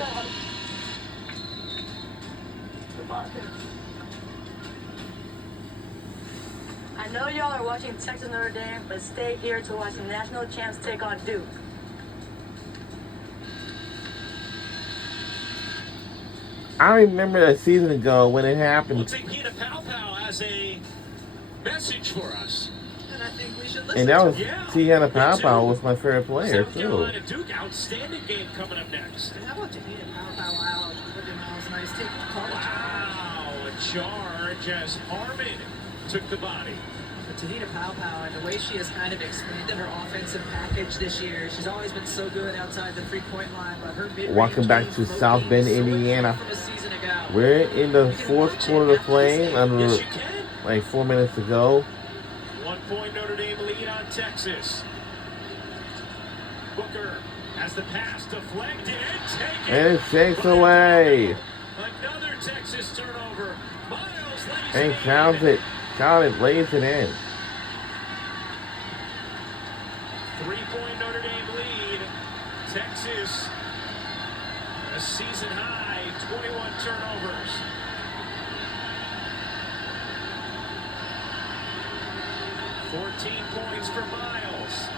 I know y'all are watching Texas Notre Dame, but stay here to watch the national champs take on Duke. I remember a season ago when it happened. We'll take Hina Paopao as a message for us. And I think we should listen And that was Yeah, Hina Paopao was my favorite player South too. Carolina Duke, outstanding game coming up next. And how about Tahita Paopao out? Looking miles nice take college. Wow, a charge as Harmon took the body. Tahita Paopao and the way she has kind of expanded her offensive package this year. She's always been so good outside the three-point line, but her mid-range Welcome back game to from South being Bend, so Indiana. from a season ago. We're in the fourth quarter of playing, under Yes, you can. like 4 minutes to go. 1 point Notre Dame lead on Texas. Booker has the pass deflected and taken. And it takes away. Another Texas turnover. Miles lays And it counts in. it. Count it, lays it in. 3-point Notre Dame lead. Texas, a season high, 21 turnovers. Points for Miles.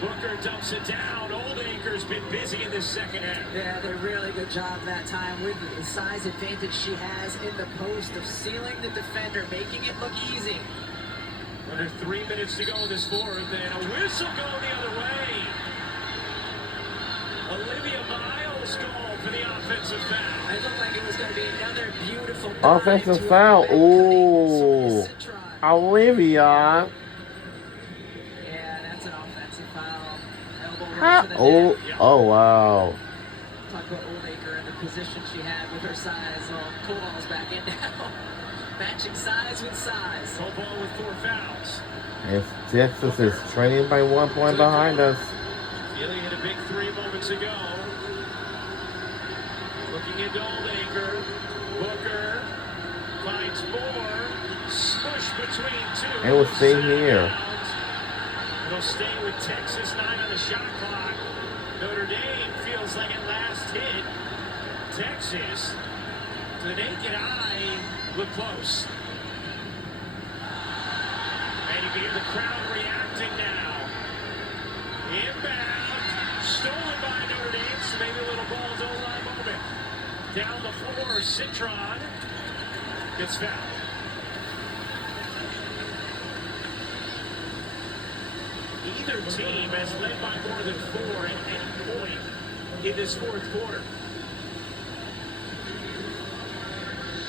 Booker dumps it down. Oldacre's been busy in this second half. Yeah, did a really good job that time with the size advantage she has in the post of sealing the defender, making it look easy. Under 3 minutes to go in this fourth, and a whistle going the other way. Olivia Miles called for the offensive foul. It looked like it was going to be another beautiful Offensive foul. Ooh. Olivia. Yeah, that's an offensive foul. Elbow right How? to the Oh, neck. oh wow. Talk about Oldacre and the position she had with her size. Koval's back in now. Matching size with size. Koval with 4 fouls. And Texas is trailing by 1 point behind us. Gilly hit a big 3 moments ago. Looking into Oldacre. Booker finds more. Smush between two. And we'll stay here. It'll stay with Texas, 9 on the shot clock. Notre Dame feels like it last hit. Texas, to the naked eye, look close. And you can hear the crowd reacting now. Inbound, stolen by Notre Dame, so maybe a little ball don't lie moment. Down the floor, Citron gets fouled. Either team has led by more than 4 at any point in this fourth quarter.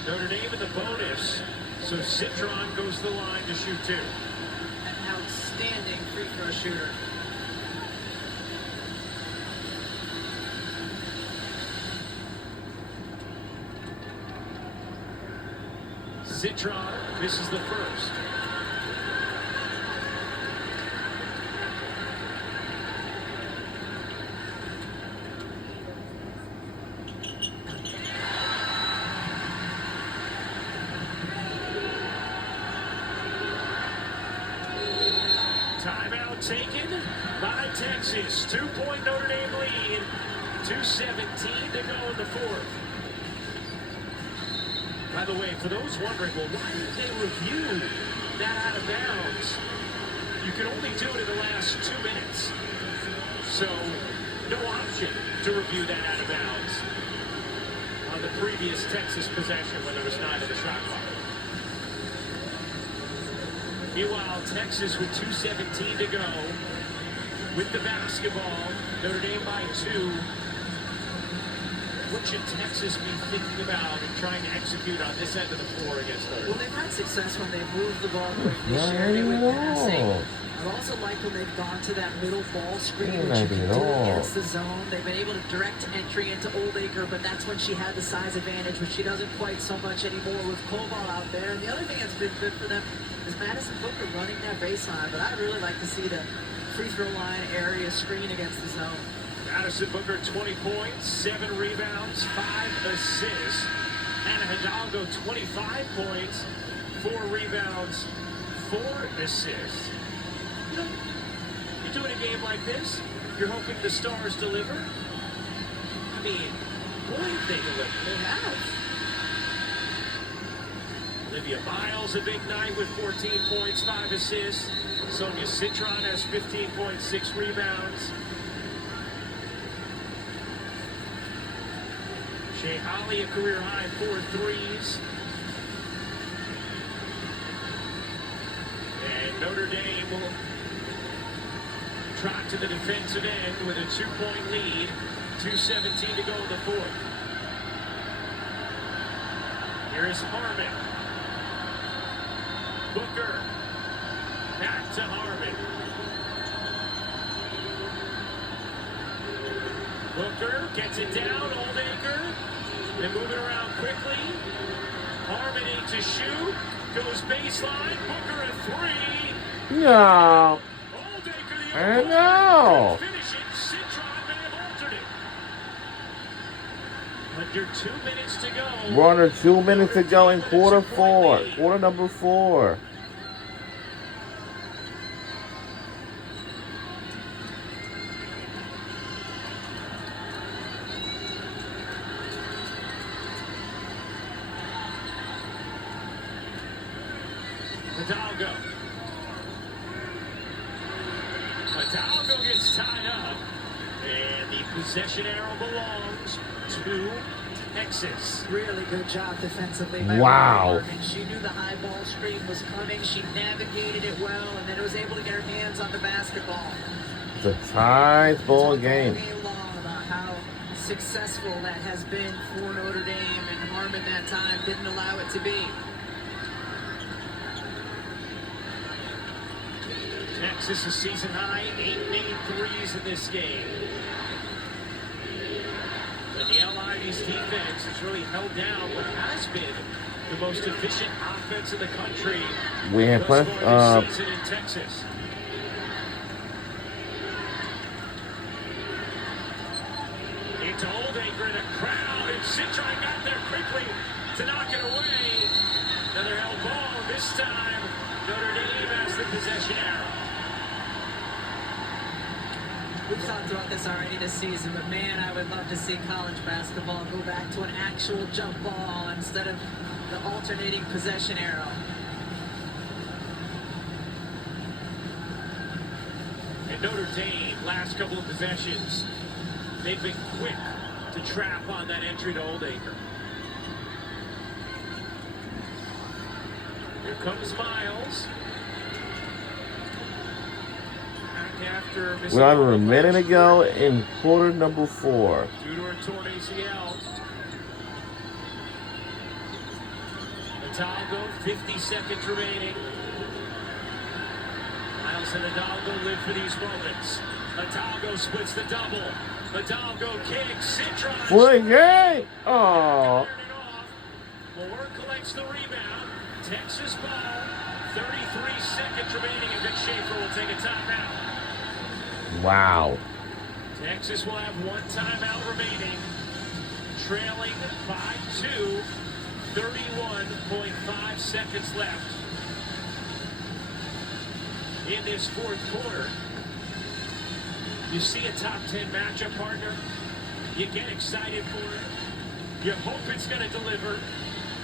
Notre Dame in the bonus, so Citron goes to the line to shoot 2. An outstanding free throw shooter. Citron misses the first. Timeout taken by Texas. 2-point Notre Dame lead. 2:17 to go in the fourth. By the way, for those wondering, well, why did they review that out of bounds? You can only do it in the last 2 minutes. So, no option to review that out of bounds on the previous Texas possession when there was 9 on the shot clock. Meanwhile, Texas with 2:17 to go with the basketball. Notre Dame by 2. What should Texas be thinking about and trying to execute on this end of the floor against Notre Well, Dame? they've had success when they've moved the ball quick this Not year. They were passing. anymore. I've also liked when they've gone to that middle ball screen, Not which you can do anymore. against the zone. They've been able to direct entry into Oldacre, but that's when she had the size advantage, which she doesn't quite so much anymore with Koval out there. And the other thing that's been good for them is Madison Booker running that baseline, but I'd really like to see the free throw line area screen against the zone. Madison Booker, 20 points, 7 rebounds, 5 assists. Anna Hidalgo, 25 points, 4 rebounds, 4 assists. You know, you do in a game like this, you're hoping the stars deliver. I mean, point they delivered. They have. Olivia Miles, a big night with 14 points, 5 assists. Sonia Citron has 15.6 rebounds. Shea Holly, a career high 4 threes. And Notre Dame will trot to the defensive end with a 2-point lead. 2:17 to go in the fourth. Here is Harmon. Booker. Back to Harmon. Booker gets it down. Oldacre. They move it around quickly. Harmon in to shoot. Goes baseline. Booker a 3. No. Oldacre the I other know. finish it. Citron may have altered it. Under 2 minutes to go. We're under 2 minutes to go in quarter 4. Quarter number 4. Hidalgo. Hidalgo gets tied up. And the possession arrow belongs to Texas. Really good job defensively by Wow. Morgan. She knew the high ball screen was coming. She navigated it well, and then was able to get her hands on the basketball. It's a tight ball Talked all game. game long about how successful that has been for Notre Dame, and Harmon that time didn't allow it to be. Texas a season high, 8 made threes in this game. And the LIV's defense has really held down what has been the most efficient offense in the country We have thus plenty. far this season in Texas. Into Oldacre in a crowd, and Citron got there quickly to knock it away. Another held ball. This time, Notre Dame has the possession arrow. We've talked about this already this season, but man, I would love to see college basketball go back to an actual jump ball instead of the alternating possession arrow. And Notre Dame, last couple of possessions, they've been quick to trap on that entry to Oldacre. Here comes Miles. Back after missing We're under a all the minute last ago break in quarter number 4. due to a torn ACL. Hidalgo, 50 seconds remaining. Miles and Hidalgo live for these moments. Hidalgo splits the double. Hidalgo kicks. Citron. For the game. Oh. Turn it off. Moore collects the rebound. Texas ball. 33 seconds remaining, and Vic Schaefer will take a timeout. Wow. Texas will have one timeout remaining. Trailing 5-2. 31.5 seconds left in this fourth quarter. You see a top 10 matchup, partner. You get excited for it. You hope it's going to deliver.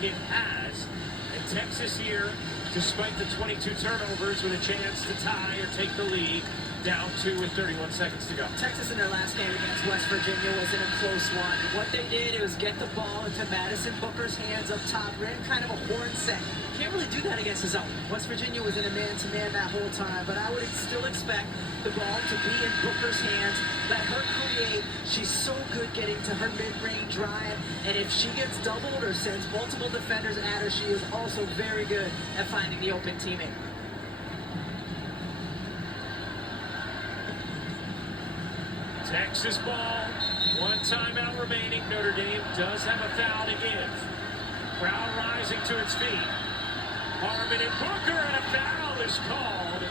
It has. And Texas here, despite the 22 turnovers, with a chance to tie or take the lead, down 2 with 31 seconds to go. Texas in their last game against West Virginia was in a close one. And what they did was get the ball into Madison Booker's hands up top, ran kind of a horn set. Can't really do that against his own. West Virginia was in a man-to-man that whole time, but I would still expect the ball to be in Booker's hands. Let her create. She's so good getting to her mid-range drive, and if she gets doubled or sends multiple defenders at her, she is also very good at finding the open teammate. Texas ball, one timeout remaining. Notre Dame does have a foul to give. Crowd rising to its feet. Harmon and Booker, and a foul is called.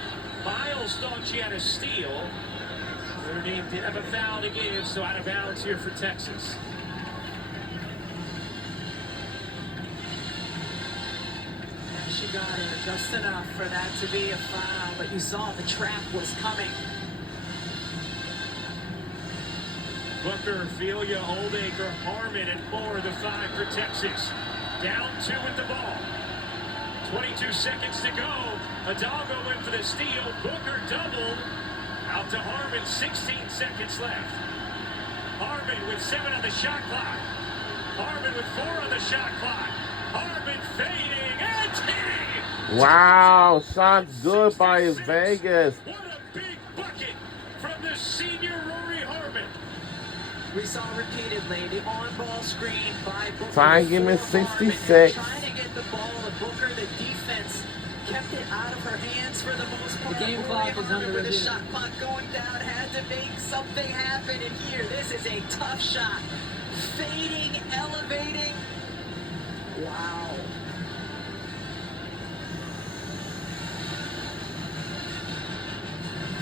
Miles thought she had a steal. Notre Dame did have a foul to give, so out of bounds here for Texas. And she got her just enough for that to be a foul, but you saw the trap was coming. Booker, Ophelia, Oldacre, Harmon, and Moore, the 5 for Texas. Down 2 with the ball. 22 seconds to go. Hidalgo went for the steal. Booker doubled. Out to Harmon, 16 seconds left. Harmon with 7 on the shot clock. Harmon with 4 on the shot clock. Harmon fading and hitting. Wow, shots good by Vegas. What a big bucket from the senior Rory Harmon. We saw repeatedly the on-ball screen by Booker. Time game is before Harmon, 66. trying to get the ball to Booker. The defense kept it out of her hands for the most part. The game clock is under with the review. shot clock going down, had to make something happen. And here, this is a tough shot. Fading, elevating. Wow.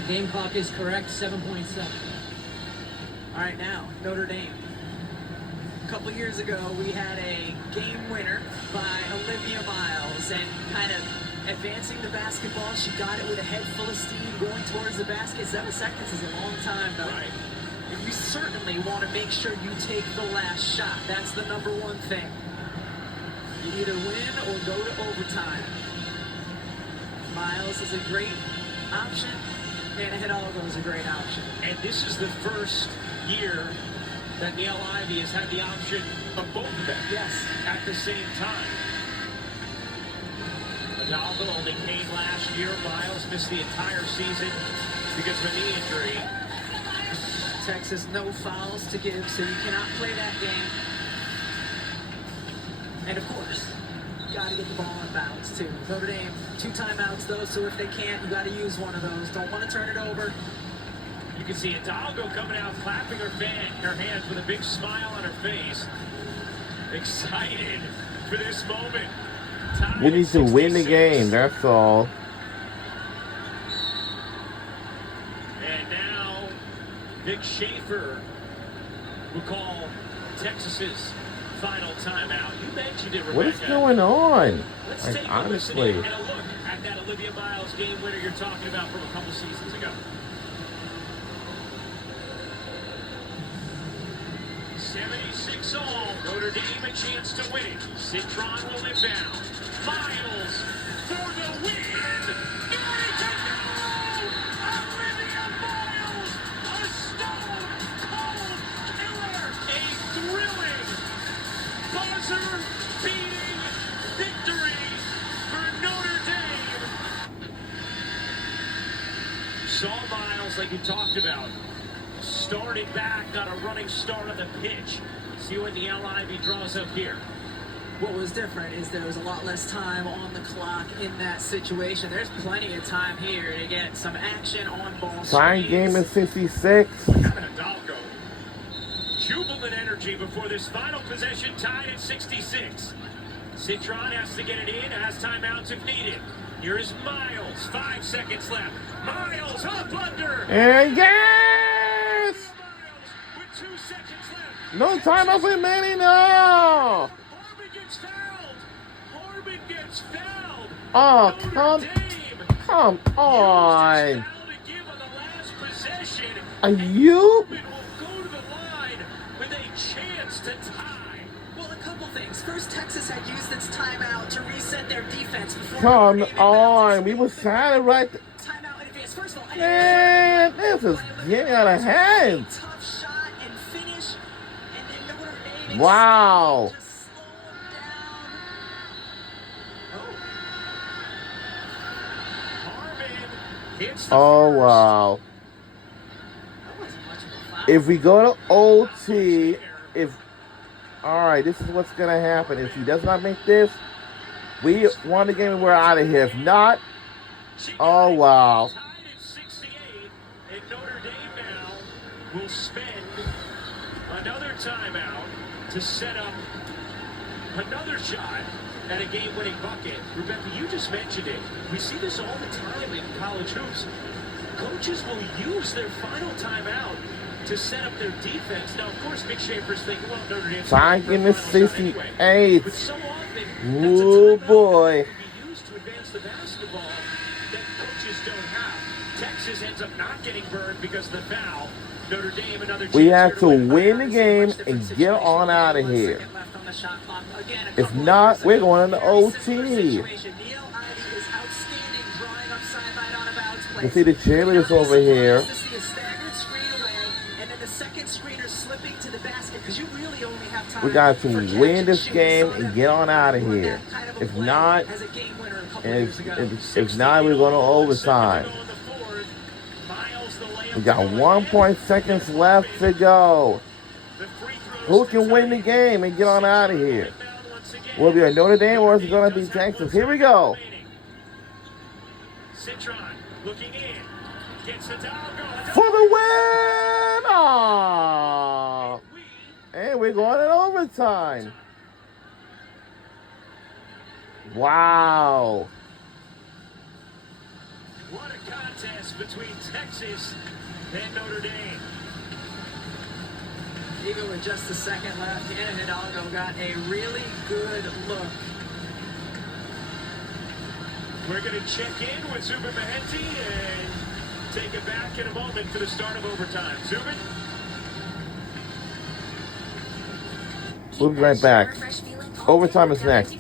The game clock is correct, 7.7. All right, now, Notre Dame. A couple years ago, we had a game winner by Olivia Miles, and kind of advancing the basketball. She got it with a head full of steam going towards the basket. 7 seconds is a long time, though. Right. And you certainly want to make sure you take the last shot. That's the number one thing. You either win or go to overtime. Miles is a great option, and Hidalgo is a great option. And this is the first year that Niele Ivey has had the option of both of them Yes. at the same time. Hidalgo only came last year. Miles missed the entire season because of a knee injury. Texas, no fouls to give, so you cannot play that game. And of course, you got to get the ball in bounds too. Notre Dame, 2 timeouts though, so if they can't, you got to use one of those. Don't want to turn it over. You can see Hidalgo coming out, clapping her hands with a big smile on her face. Excited for this moment. Tied We at need to win the 66. game, that's all. And now, Vic Schaefer will call Texas's final timeout. You mentioned it, Rebecca. What is going on? Let's Like, take a honestly. listen and a look at that Olivia Miles game winner you're talking about from a couple seasons ago. 76 all. Notre Dame a chance to win it. Citron will inbound. Miles for the win. Going to go! Olivia Miles, a stone cold killer. A thrilling, buzzer-beating victory for Notre Dame. Saw Miles, like you talked about, started back, got a running start on the pitch. See what the LIV draws up here. What was different is there was a lot less time on the clock in that situation. There's plenty of time here to get some action on ball. Time screens. game is 66. Hidalgo. Jubilant energy before this final possession, tied at 66. Citron has to get it in, has timeouts if needed. Here is Miles, 5 seconds left. Miles up under. And yes! Miles with 2 seconds left. No timeouts remaining, no! Harmon gets fouled. Harmon gets fouled. Oh, Notre come Dame on. used his foul to give on the last possession. Are you? Harmon will go to the line with a chance to tie. Well, a couple things. First, Texas had used its timeout to reset their defense before. Come Notre Dame on. advanced. We was trying to right. Timeout in advance. First of all, Man, this is getting out of hand. Tough shot and finish, and then Notre Dame Wow. to slow him down. Harmon hits the Oh, first. wow. That wasn't much of a foul. If we go to OT, all right, this is what's going to happen. If he does not make this, we won the game and we're out of here. If not, oh, wow. Tied at 68, and Notre Dame now will spend another timeout to set up another shot at a game-winning bucket. Rebecca, you just mentioned it. We see this all the time in college hoops. Coaches will use their final timeout to set up their defense. Now, of course, Vic Schaefer's thinking, well, Notre Dame's Time going game for is a final shot anyway. 68. But so often, Oh, that's a timeout boy. that can be used to advance the basketball that coaches don't have. Texas ends up not getting burned because of the foul. Notre Dame another We chance have here to win. win the game and get on out of here. If not, we're going to OT. You see the cheerleaders over here. We got to win this game and get on out of here. If not, if not, we're going to overtime. We got 1 seconds left to go. Who can win the game and get on out of here? Will it be a Notre Dame or is it going to be Texas? Here we go. Citron looking in. Gets the down. For the win! Aww. And we're going in overtime. Wow. What a contest between Texas and Notre Dame. Even with just a second left, Anna Hidalgo got a really good look. We're going to check in with Zubin Mehenti and take it back in a moment for the start of overtime. Zubin? We'll be right back. Overtime is next.